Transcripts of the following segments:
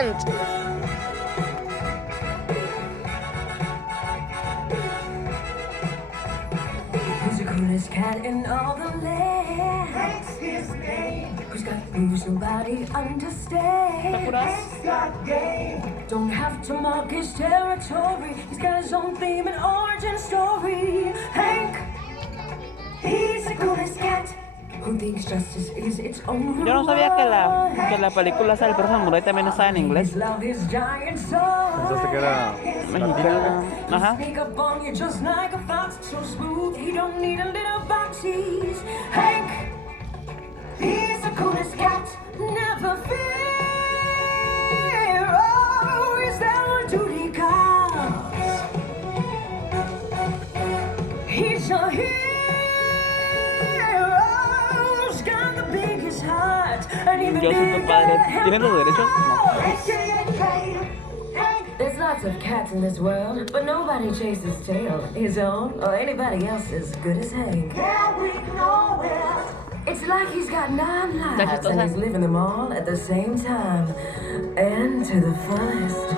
Kent. Who's the coolest cat in all the land? Hank's his name. Who's got moves nobody understands? Hank's got game. Don't have to mark his territory. He's got his own theme and origin story. Hank, he's the coolest cat. Who thinks justice is its own Yo no sabía que la película esa del perro samurai también estaba en inglés. Pensaste que era Mexicana. Ajá. Sneak up on you just like a fox, so smooth he don't need a little boxies. Hank, he's the coolest cat, never fear. Oh, is that what duty calls? He's a hero. He's got the biggest heart, and even Yo soy tu padre. ¿Tienes los derechos? No. There's lots of cats in this world, but nobody chases tail. His own or anybody else's, good as Hank. Yeah, we know it. It's like he's got 9 lives and he's living them all at the same time. And to the fullest.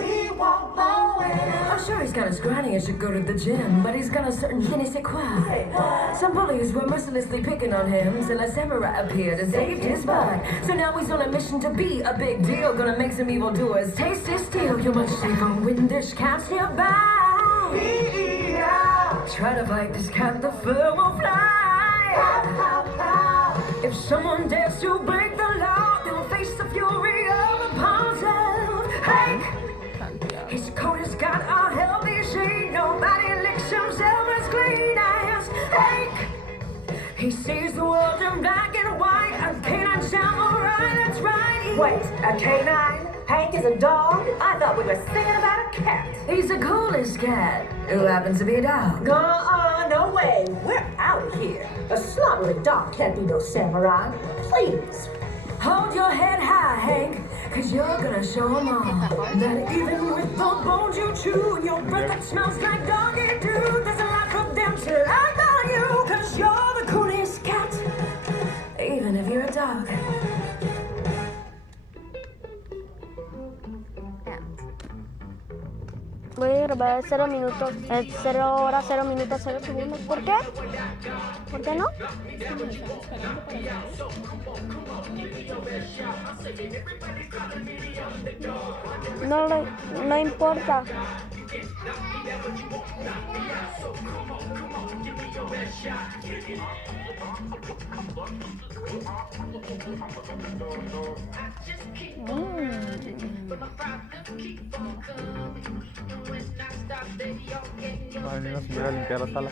He won't know it. I'm sure he's got his granny and should go to the gym, but he's got a certain je ne sais quoi. Some bullies were mercilessly picking on him till a samurai appeared and saved his butt. So now he's on a mission to be a big deal, gonna make some evildoers taste his steel. You're much safer when this cat's nearby. Try to fight this cat, the fur will fly. If someone dares to break the law, they'll face the fury of the palms of Hank. His coat has got a healthy shade. Nobody licks himself as clean as Hank. He sees the world in black and white. A canine samurai, that's right. Wait, a canine? Hank is a dog? I thought we were singing about a cat. He's the coolest cat, who happens to be a dog. No way. We're out of here. A slobbering dog can't be no samurai. Please. Hold your head high, Hank, cause you're gonna show them all that even with the bones you chew and your breath that smells like doggy doo, there's a lot of them to like on you, cause you're the coolest cat, even if you're a dog. Voy a grabar 0 minutos, 0 horas, 0 minutos, 0 segundos. ¿Por qué? ¿Por qué no? No importa. Va a venir una señora a limpiar la sala.